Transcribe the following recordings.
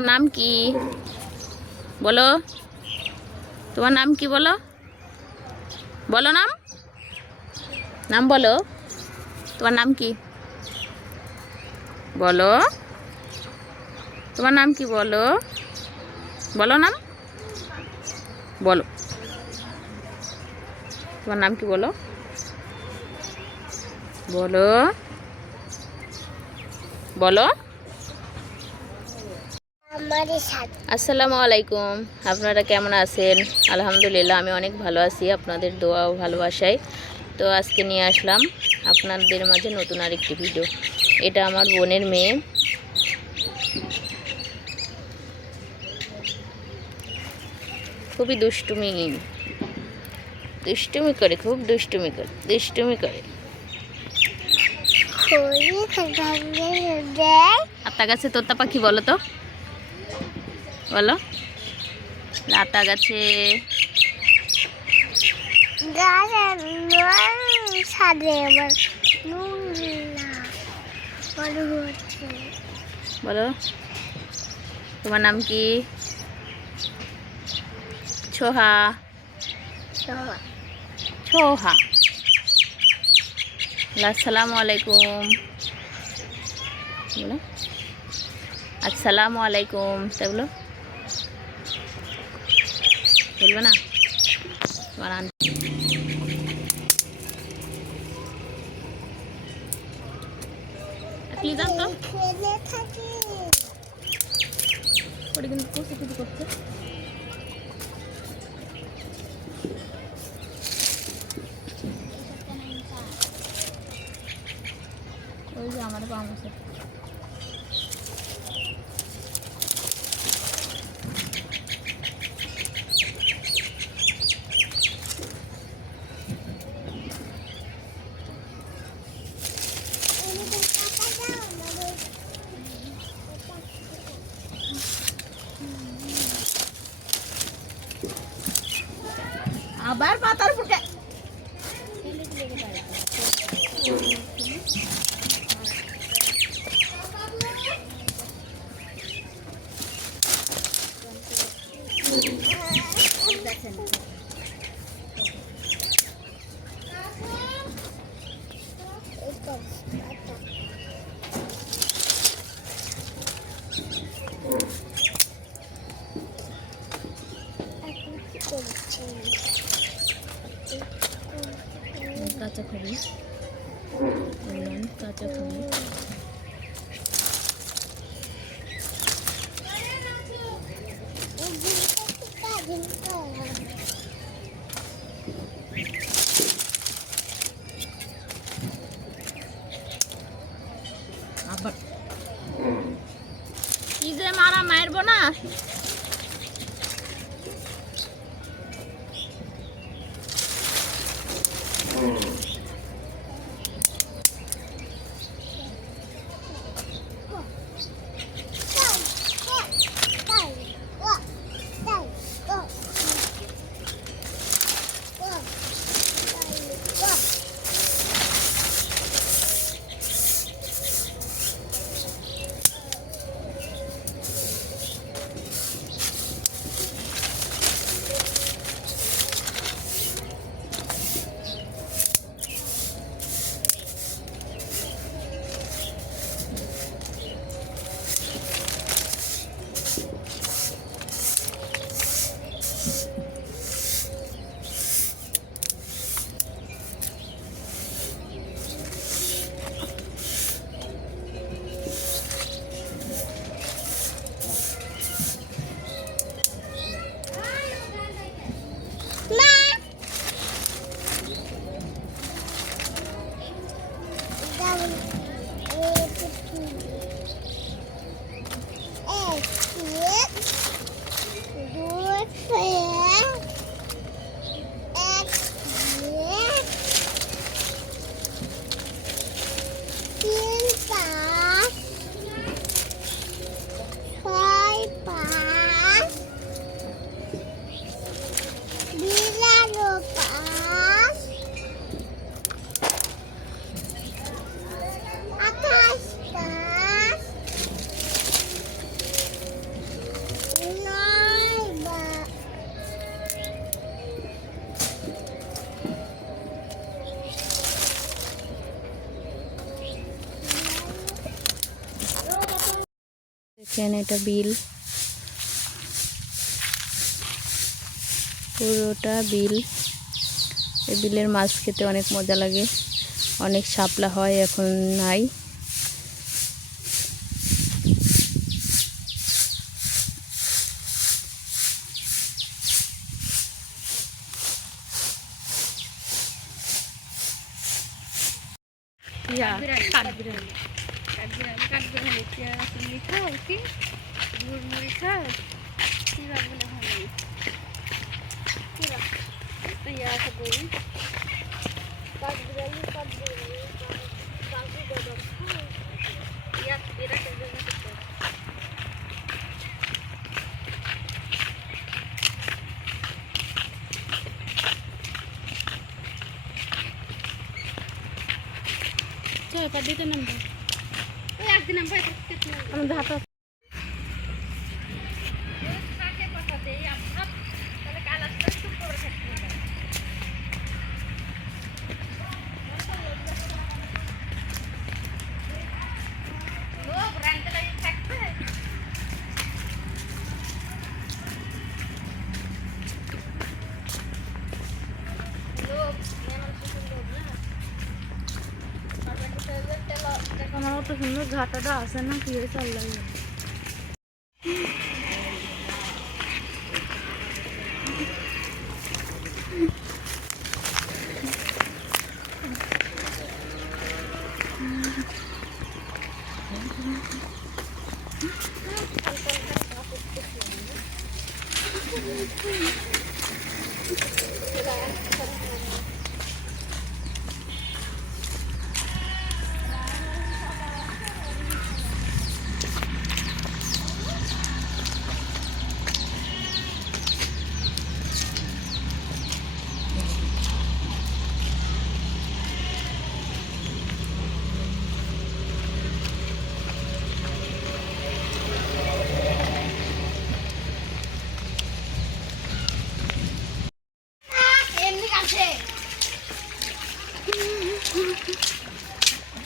তোমার নাম কি? বলো। তোমার নাম কি বলো? বলো নাম। নাম বলো। তোমার নাম কি? বলো। তোমার নাম কি বলো? বলো নাম। বলো। তোমার নাম কি বলো? বলো। বলো। আসসালামু আলাইকুম। আপনারা কেমন আছেন? আলহামদুলিল্লাহ আমি অনেক ভালো আছি। আপনাদের দোয়া ও ভালোবাসায়। তো আজকে নিয়ে আসলাম আপনাদের মাঝে নতুন আরেকটি ভিডিও এটা আমার বোনের মেয়ে। খুবই দুষ্টুমি। দুষ্টুমি করে খুব দুষ্টুমি করে দুষ্টুমি করে। আত্মা গাছে তোতা পাখি বলো তো। বলো? লাতা গাছে বলো। তোমার নাম কি? ছোহা। ছোহা। আসসালামু আলাইকুম। বলো। আসসালামু আলাইকুম। তাই বলো। বলবে না? তোমার কষে কিছু করছে। ওই যে আমার পাম আছে আবার পাতার ফুটে। কাঁচা খাবি বললাম কাঁচা খাবি আবার। কি যে মারা মারবো না? দেখেন এটা বিল। পুরোটা বিল। এই বিলের মাছ খেতে অনেক মজা লাগে। অনেক শাপলা হয়, এখন নাই। কি মুড়মুড়ি খাও কি বলে ভালো তো ইয়া আছে বই কাঠবিড়ালি কাঠবিড়ালি जातात সুন্দর ঘাটাটা আছে না কি হয়েছে আল্লাহ জানে।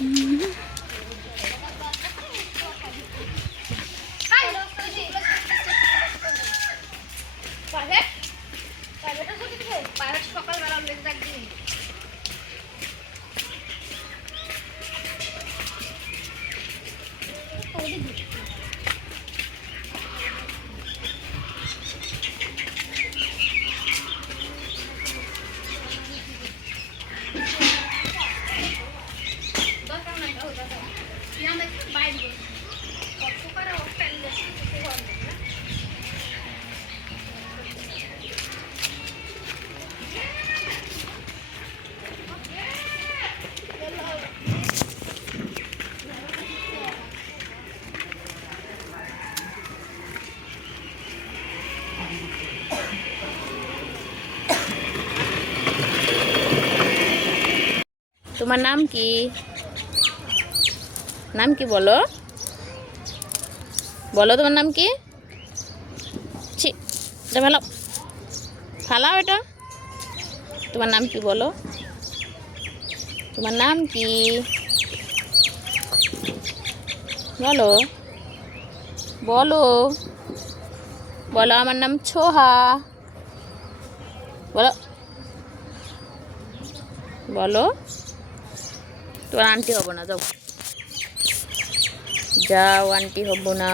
Uhum. তোমার নাম কি? নাম কি বলো? বলো তোমার নাম কি? ছি, এটা ভালো। ফালাও এটা। তোমার নাম কি বলো? তোমার নাম কি? বলো। বলো। বলো আমার নাম ছোহা। বলো। বলো। তোমার আন্টি হব না, যাও। যাও, আন্টি হব না।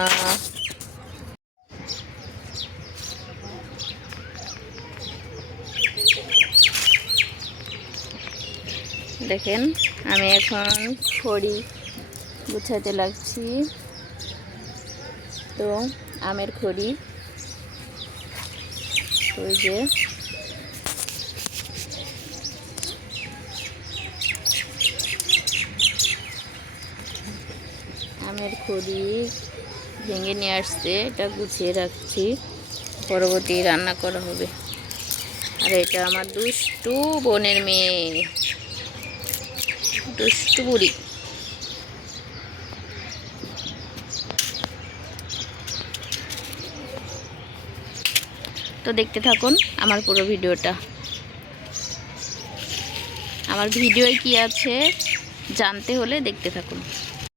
দেখেন, আমি এখন খড়ি গুছাতে লাগছি। তো, আমের খড়ি। ওই যে আমের খড়ি ভেঙে নিয়ে আসছে এটা গুছিয়ে রাখছি। পরবর্তী রান্না করা হবে। আর এটা আমার দুষ্টু বোনের মেয়ে। দুষ্টু বুড়ি। তো দেখতে থাকুন আমার পুরো ভিডিওটা। আমার ভিডিওয় কি আছে জানতে হলে দেখতে থাকুন।